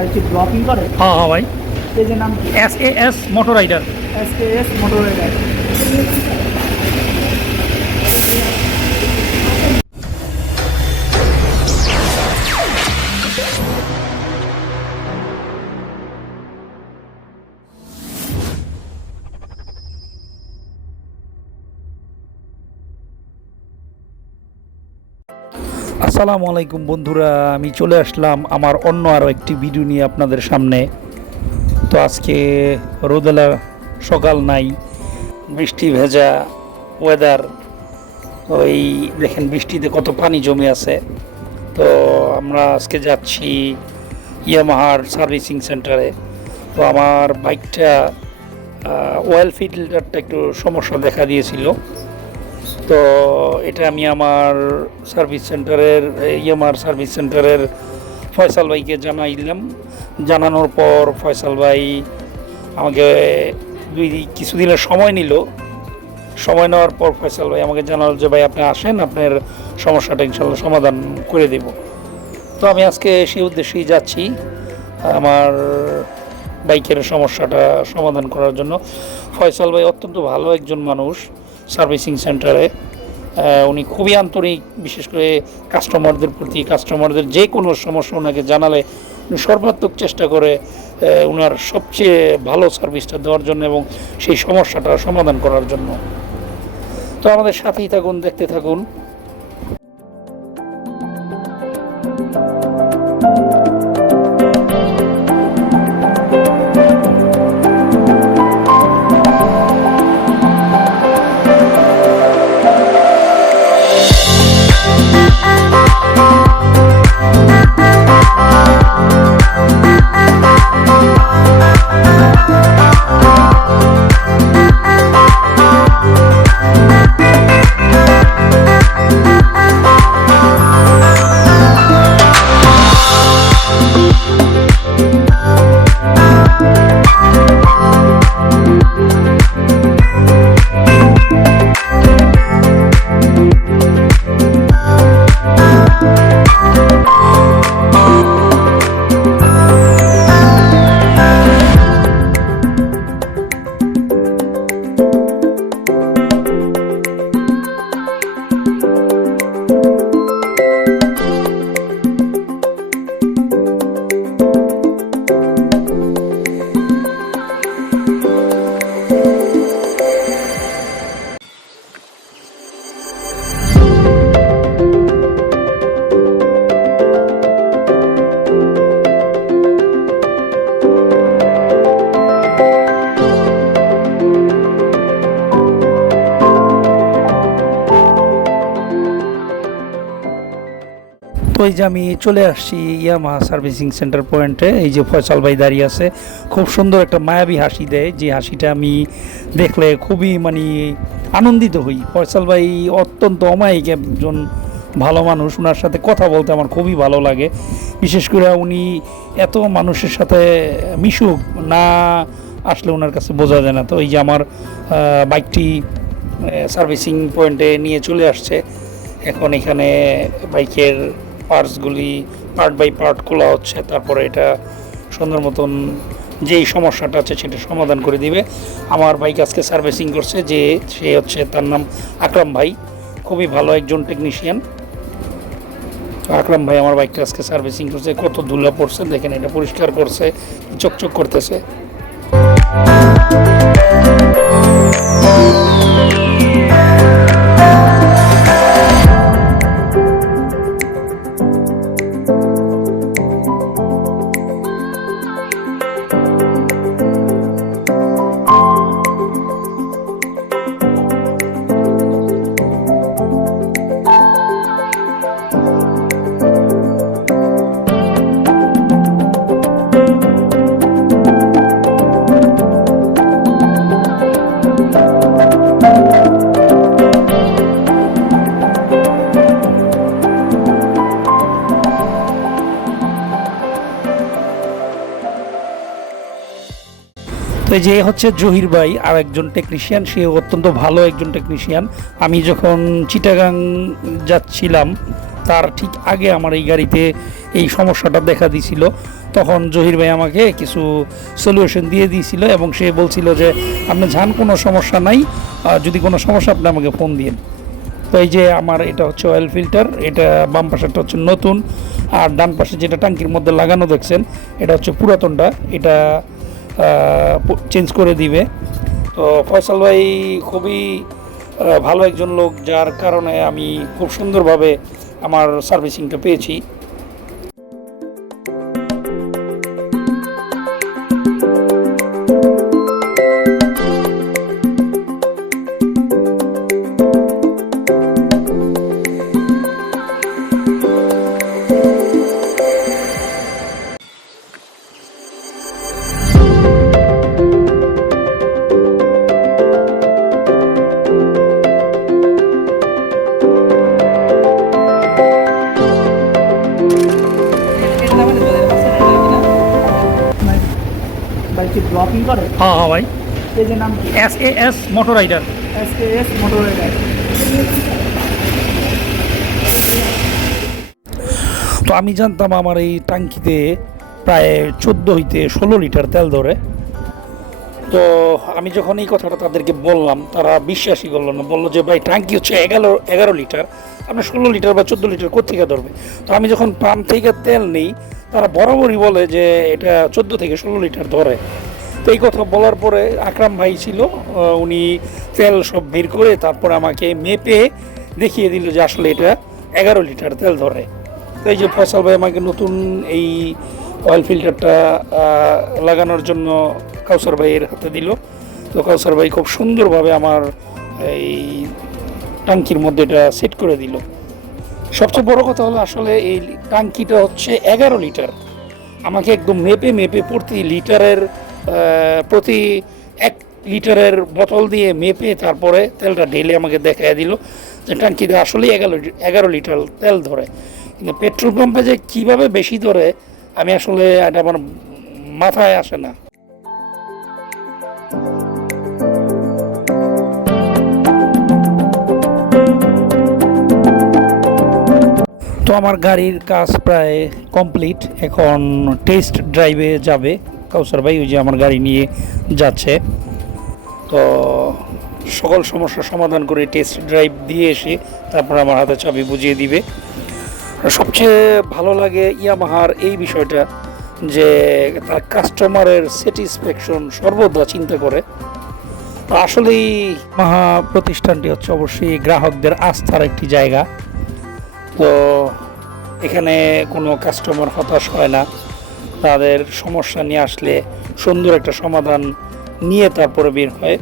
ভাই কি ব্লকিং করে? হ্যাঁ হ্যাঁ ভাই, পেজের নাম কি? SAS motor rider. SKS motor rider. আসসালামু আলাইকুম বন্ধুরা, আমি চলে আসলাম আমার অন্য আরও একটি ভিডিও নিয়ে আপনাদের সামনে। তো আজকে রোদেলা সকাল নাই, বৃষ্টি ভেজা ওয়েদার। ওই দেখেন বৃষ্টিতে কত পানি জমে আছে। তো আমরা আজকে যাচ্ছি ইয়ামাহার সার্ভিসিং সেন্টারে। তো আমার বাইকটা অয়েল ফিল্টারটা একটু সমস্যা দেখা দিয়েছিল। তো এটা আমি আমার সার্ভিস সেন্টারের ইয়ামার সার্ভিস সেন্টারের ফয়সাল ভাইকে জানাইলাম। জানানোর পর ফয়সাল ভাই আমাকে কিছুদিনের সময় নিল। সময় নেওয়ার পর ফয়সাল ভাই আমাকে জানালো যে ভাই আপনি আসেন, আপনার সমস্যাটা ইনশাল্লাহ সমাধান করে দেব। তো আমি আজকে সেই উদ্দেশ্যেই যাচ্ছি আমার বাইকের সমস্যাটা সমাধান করার জন্য। ফয়সাল ভাই অত্যন্ত ভালো একজন মানুষ সার্ভিসিং সেন্টারে। উনি খুবই আন্তরিক, বিশেষ করে কাস্টমারদের প্রতি। কাস্টমারদের যে কোনো সমস্যা ওনাকে জানালে উনি সর্বাত্মক চেষ্টা করে ওনার সবচেয়ে ভালো সার্ভিসটা দেওয়ার জন্য এবং সেই সমস্যাটা সমাধান করার জন্য। তো আমাদের সাথেই থাকুন, দেখতে থাকুন। তো এই যে আমি চলে আসছি ইয়ামাহা সার্ভিসিং সেন্টার পয়েন্টে। এই যে ফয়সাল ভাই দাঁড়িয়ে আছে, খুব সুন্দর একটা মায়াবী হাসি দেয়, যে হাসিটা আমি দেখলে খুবই আনন্দিত হই। ফয়সাল ভাই অত্যন্ত অমায়িক একজন ভালো মানুষ, ওনার সাথে কথা বলতে আমার খুবই ভালো লাগে। বিশেষ করে উনি এত মানুষের সাথে মিশুক, না আসলে ওনার কাছে বোঝা যায় না। তো এই যে আমার বাইকটি সার্ভিসিং পয়েন্টে নিয়ে চলে আসছে। এখন এখানে বাইকের পার্টসগুলি পার্ট বাই পার্ট খোলা হচ্ছে, তারপরে এটা সুন্দর মতন যেই সমস্যাটা আছে সেটা সমাধান করে দিবে। আমার বাইক আজকে সার্ভিসিং করছে সে হচ্ছে, তার নাম আকরাম ভাই, খুবই ভালো একজন টেকনিশিয়ান। আকরাম ভাই আমার বাইকটা আজকে সার্ভিসিং করছে। কত ধুলা পড়ছে দেখেন, এটা পরিষ্কার করছে, চকচক করতেছে। তো যে হচ্ছে জহির ভাই, আর একজন টেকনিশিয়ান, সে অত্যন্ত ভালো একজন টেকনিশিয়ান। আমি যখন চিটাগাং যাচ্ছিলাম তার ঠিক আগে আমার এই গাড়িতে এই সমস্যাটা দেখা দিয়েছিল, তখন জহির ভাই আমাকে কিছু সলিউশন দিয়ে দিয়েছিল এবং সে বলছিল যে আপনি যান, কোনো সমস্যা নাই, যদি কোনো সমস্যা আপনি আমাকে ফোন দিন। তো এই যে আমার এটা হচ্ছে অয়েল ফিল্টার, এটা বাম পাশেরটা হচ্ছে নতুন, আর ডান পাশে যেটা ট্যাঙ্কির মধ্যে লাগানো দেখছেন এটা হচ্ছে পুরাতনটা, এটা চেঞ্জ করে দিবে। তো ফয়সাল ভাই খুবই ভালো একজন লোক, যার কারণে আমি খুব সুন্দরভাবে আমার সার্ভিসিংটা পেয়েছি। ভাই কি ব্লকিং করে? হ্যাঁ হ্যাঁ ভাই, পেজের নাম কি? SAS motor rider. SKS motor rider. তো আমি জানতাম আমার এই ট্যাঙ্কিতে প্রায় 14 হইতে 16 লিটার তেল ধরে। তো আমি যখন এই কথাটা তাদেরকে বললাম, তারা বিশ্বাসই করলো না, বললো যে ভাই ট্যাঙ্কি হচ্ছে 11 লিটার, আপনার 16 লিটার বা 14 লিটার কোথেকে ধরবে? তো আমি যখন পাম্প থেকে তেল নিই, তারা বরাবরই বলে যে এটা 14 থেকে 16 লিটার ধরে। তো এই কথা বলার পরে আকরাম ভাই ছিল, উনি তেল সব বের করে তারপরে আমাকে মেপে দেখিয়ে দিল যে আসলে এটা 11 লিটার তেল ধরে। তো এই যে ফয়সাল ভাই আমাকে নতুন এই অয়েল ফিল্টারটা লাগানোর জন্য কাউসার ভাইয়ের হাতে দিল। তো কাউসার ভাই খুব সুন্দরভাবে আমার এই ট্যাঙ্কির মধ্যে এটা সেট করে দিল। সবচেয়ে বড় কথা হলো আসলে এই ট্যাঙ্কিটা হচ্ছে 11 লিটার, আমাকে একদম মেপে মেপে প্রতি 1 লিটারের বোতল দিয়ে মেপে তারপরে তেলটা ঢেলে আমাকে দেখায় দিল যে ট্যাঙ্কিতে আসলেই 11 লিটার তেল ধরে। কিন্তু পেট্রোল পাম্পে যে কীভাবে বেশি ধরে আমি আসলে এটা আমার মাথায় আসে না। তো আমার গাড়ির কাজ প্রায় কমপ্লিট, এখন টেস্ট ড্রাইভে যাবে কাউসার ভাই, ওই যে আমার গাড়ি নিয়ে যাচ্ছে। তো সকল সমস্যার সমাধান করে টেস্ট ড্রাইভ দিয়ে এসে তারপর আমার হাতে চাবি বুঝিয়ে দিবে। সবচেয়ে ভালো লাগে ইয়ামাহার এই বিষয়টা যে তার কাস্টমারের স্যাটিসফ্যাকশন সর্বদা চিন্তা করে। আসলেই ইয়ামাহা প্রতিষ্ঠানটি হচ্ছে অবশ্যই গ্রাহকদের আস্থার একটি জায়গা। তো এখানে কোনো কাস্টমার হতাশ হয় না, তাদের সমস্যা নিয়ে আসলে সুন্দর একটা সমাধান নিয়ে তারপরে বের হয়।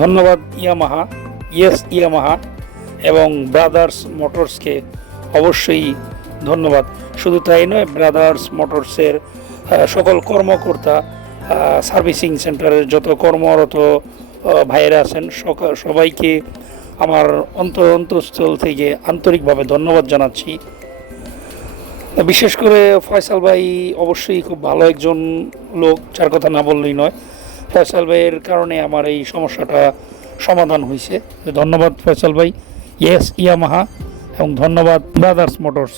ধন্যবাদ ইয়ামাহা, ইয়ামাহা এবং ব্রাদার্স মোটরসকে অবশ্যই ধন্যবাদ। শুধু তাই নয়, ব্রাদার্স মোটরসের সকল কর্মকর্তা, সার্ভিসিং সেন্টারের যত কর্মরত ভাইয়েরা আছেন সবাইকে আমার অন্তঃস্থল থেকে আন্তরিকভাবে ধন্যবাদ জানাচ্ছি। বিশেষ করে ফয়সাল ভাই অবশ্যই খুব ভালো একজন লোক, যার কথা না বললেই নয়। ফয়সাল ভাইয়ের কারণে আমার এই সমস্যাটা সমাধান হয়েছে। ধন্যবাদ ফয়সাল ভাই, ইয়ামাহা, এবং ধন্যবাদ ব্রাদার্স মোটরস।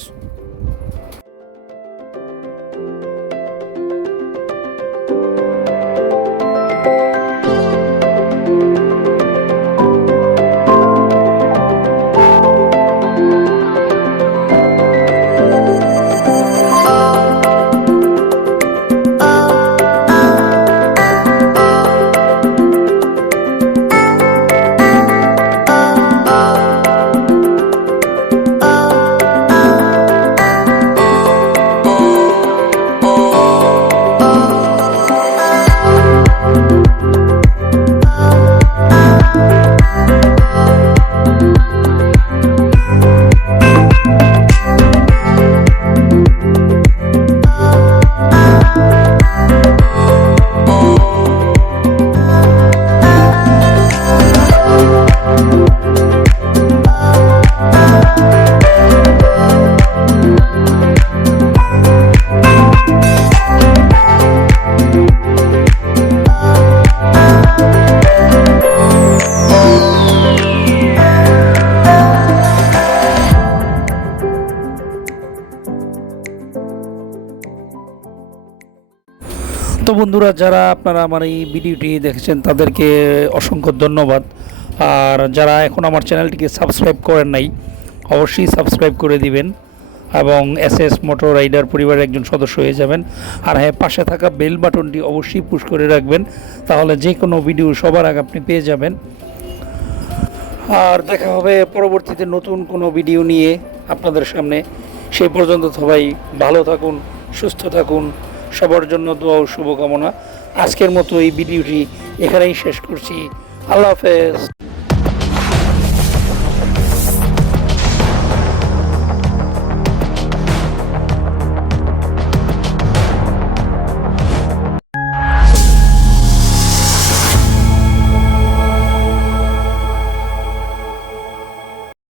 তো বন্ধুরা, যারা আপনারা আমার এই ভিডিওটি দেখেছেন তাদেরকে অসংখ্য ধন্যবাদ। আর যারা এখন আমার চ্যানেলটিকে সাবস্ক্রাইব করেন নাই, অবশ্যই সাবস্ক্রাইব করে দিবেন এবং এসএস মোটর রাইডার পরিবারের একজন সদস্য হয়ে যাবেন। আর হ্যাঁ, পাশে থাকা বেল বাটনটি অবশ্যই পুশ করে রাখবেন, তাহলে যে কোনো ভিডিও সবার আগে আপনি পেয়ে যাবেন। আর দেখা হবে পরবর্তীতে নতুন কোনো ভিডিও নিয়ে আপনাদের সামনে। সেই পর্যন্ত সবাই ভালো থাকুন, সুস্থ থাকুন, সবার জন্য দোয়া ও শুভকামনা। আজকের মতো এই ভিডিওটি এখানেই শেষ করছি। আল্লাহ হাফেজ।